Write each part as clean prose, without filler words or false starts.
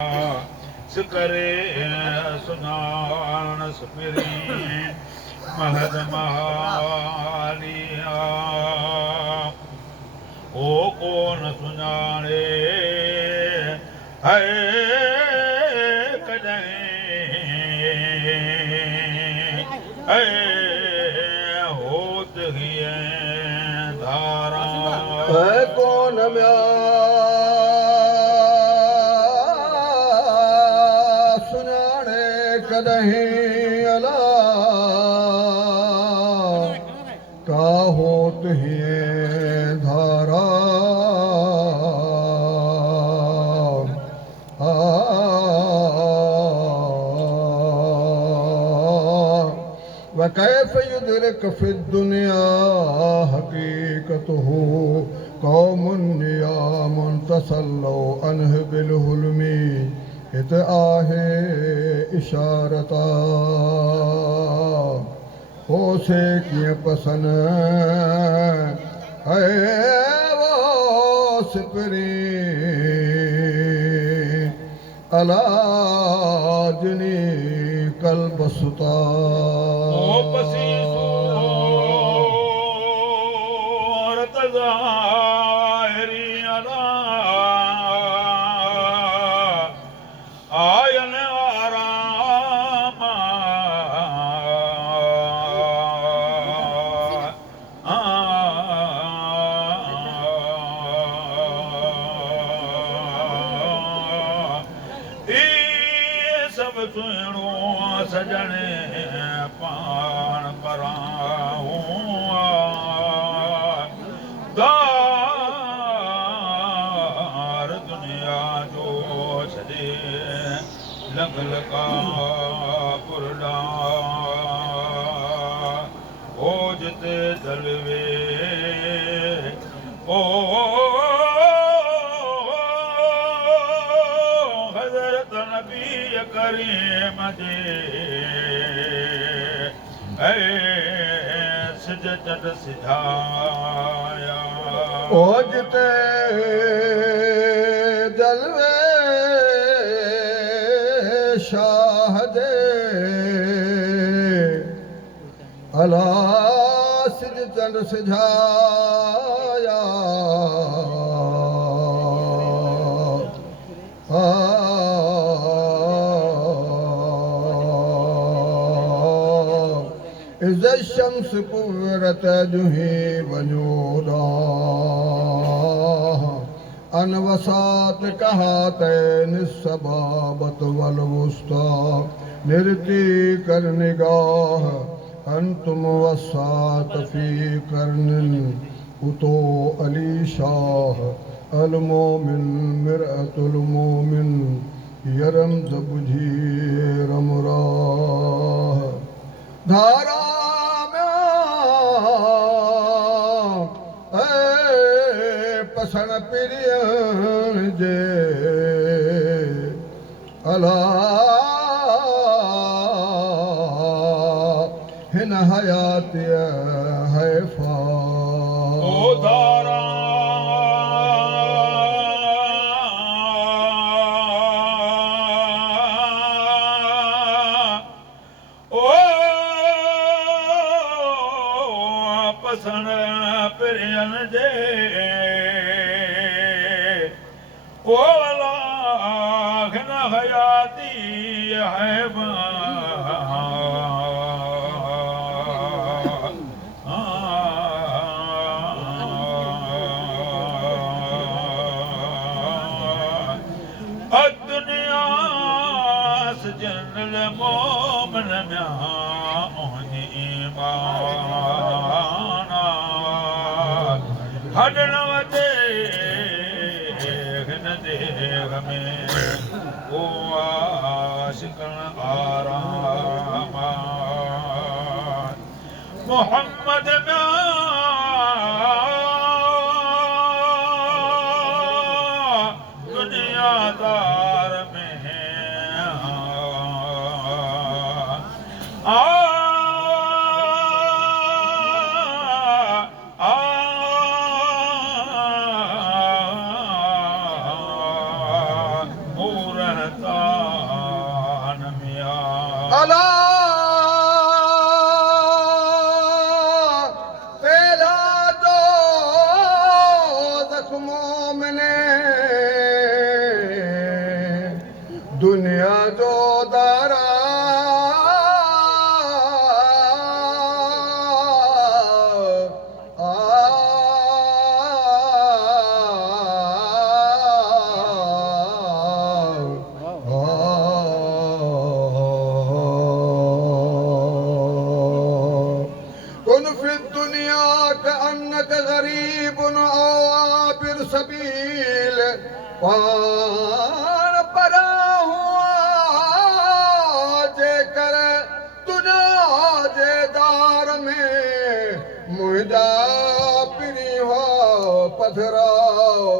करे सुनान सुपिरी महद महालिया ओ कौन सुनाने है कदे होत ही धारा है कौन सुनाने कदहीं अला का होत ही धारा वकैफ युदरिक फि दुनिया हकीकतहु कौमुन नियामुन तसल्लो अनह बिलहुलमी इत आहे इशारता हो से किए पसन है वो सिपरी अलाजनी कल बसुता ओ पसी सूरत ज़ाहिरी अला आयन आराम सब सुणो सजने पाण पराऊं दार दुनिया जो छॾे लंगल का पुरडा हो जिते दलवे ओ हज़रत नबी करीम जे सिजदत सिधाया ओ जिते जलवे शाह दे अला सिजदत सिधाया इज़ शम्स कुव्वरत जुही वजूदा अनवसात कहातैन सबाबत वल वुस्ता निरती कर निगाह अंतुम वसात फी करनिन उतो अली शाह अल मोमिन मिरअतुल मोमिन यरम जबुझी रमराह धारा पसन पिरियन जे अला हिन हयातिया है फा ओ धारा पसन पिरियन जे ओ अल्लाह हिन हयाती है दुनिया सजन मोमन म्या हडण वजे हिन देह में ओ आशिकन आराम मोहम्मद में दुनियादार में तान मिया अला तेरा जो जख्मों में ने दुनिया जो दारा कुन फी दुनिया का अन्नक गरीब आबिर सबील पार परा हुआ जे कर तुझा जे दार में मुझा पिरी हो पथराओ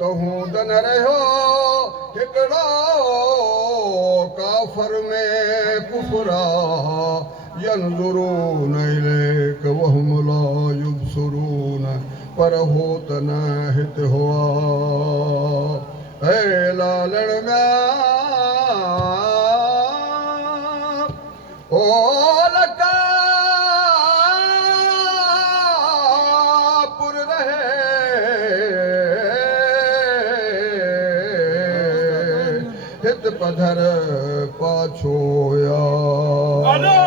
तो हूँ दन रहो हिकड़ो काफर में कुफरा यंजुरून इलेक वहुम ला युबसरून पर होत न हित हुआ ऐ लालण में ओ लका पुर रहे हित पधर पाछोया अला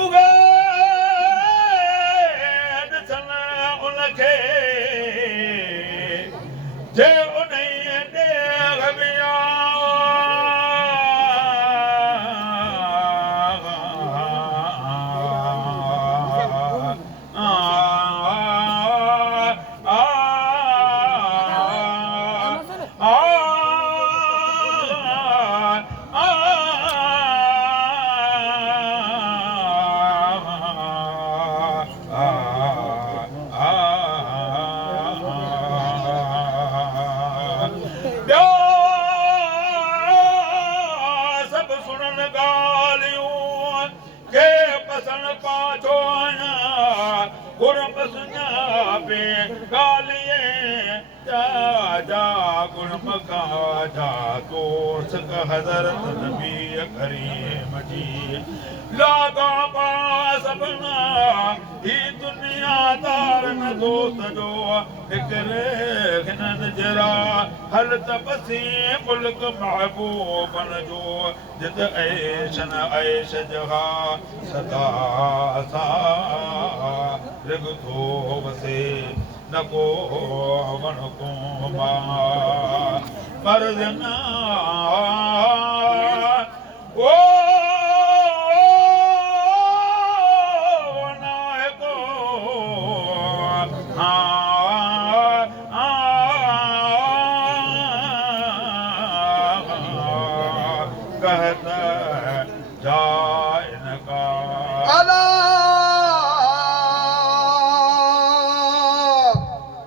उगे ॾिसण उनखे जे उन्हीअ ॾेग मिया सब सुनन ॻाल्हियूं के पसंद पाछो आहियां गुरब सुञापे ॻाल्हिए जा गुरब जा दोस्त हज़रत नबी करीम जी लागा पा सपना ही दुनिया दार न दोस्त जो हिकरे हिनन जरा हल तपसी मुल्क महबूबन जो जित ऐशन ऐश जहा सदा सा रिग थो वसे न को वन को मर्दना ओ कहता जाए इनका अला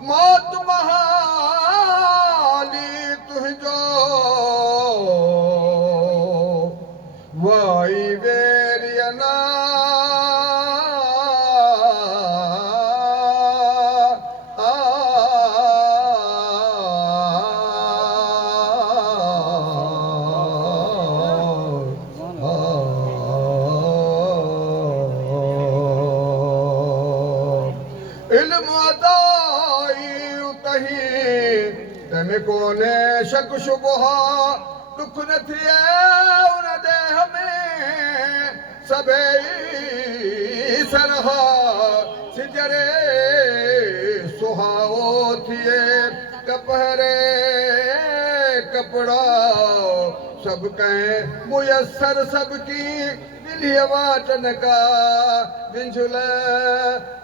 मौत महाली तुझो वाई वेरियना इल्म अदाई उतही तने कोने शक शुबहा दुख न थिए उन देह में सबे सरहा सिजरे सुहाओ थिए कपहरे कपड़ा सब कहें मुयसर सबकी दिलिया वाटन का विंझुल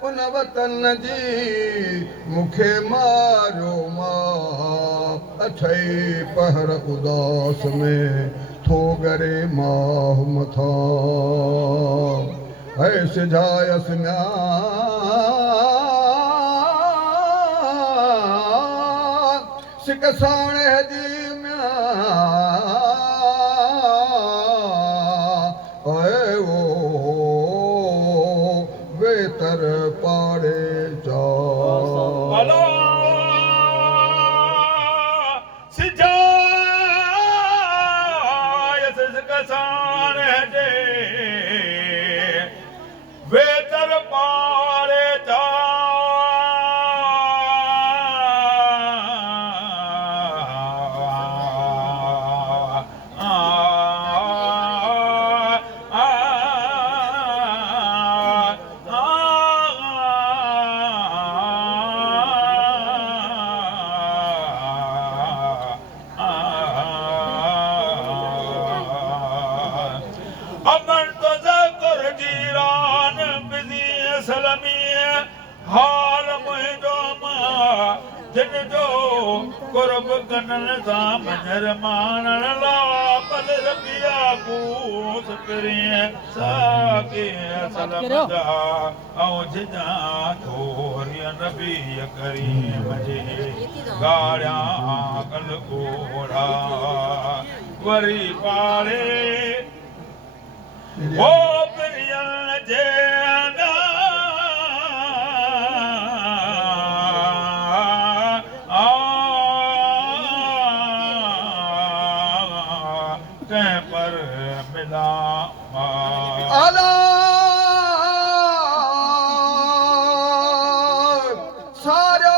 उन वतन जी मुखे मारो मां अठई पहर उदास में थो गरे माह मथा है सिझायस म्या सिकसाण जी म्या बेतर पाड़े जा अला जिन जो कुर्ब कनन सां मञर मानण ला पल रबिया कूस करिए साके असल मजा ऐं जिजा थोरिय नबी करीम जे गाड़िया कल घोड़ा वरी पाले ओ प्रियन जे पर मिला आला सारा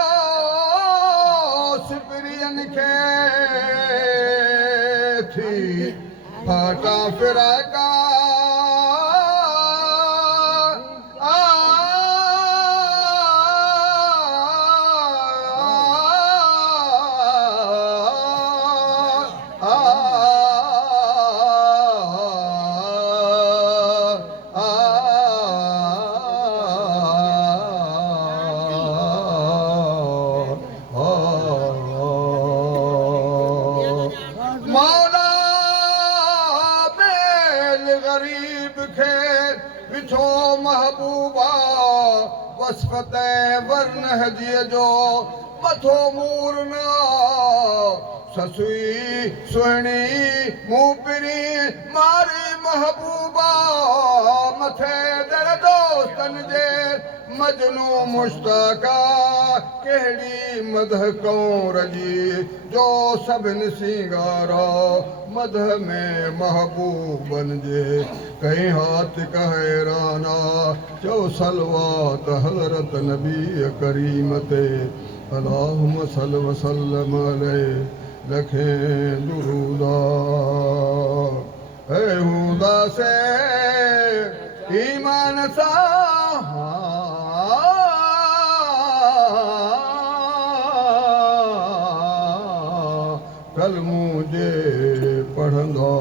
सिपरियन खे थी फाटा फिराका मौला बेल गरीब खे विठो महबूबा वसफ़त वरन हजीअ जो मथो मूर न ससुई सुहिणी मूं पिरी मारी महबूबा मथे दर दोस्तन जे मजनू मुश्ताका कहिड़ी मदह कौर जी जो सभिनि सिंगारा मदह में महबूबन जे कहीं हाथ का हैराना चो सलवात हज़रत नबी करीम ते अल्लाहुम्मा सल्ल व सल्लम अलैहि लखे दुरूदा ऐ हुदा से ईमान सा कल मुझे पढ़ंदा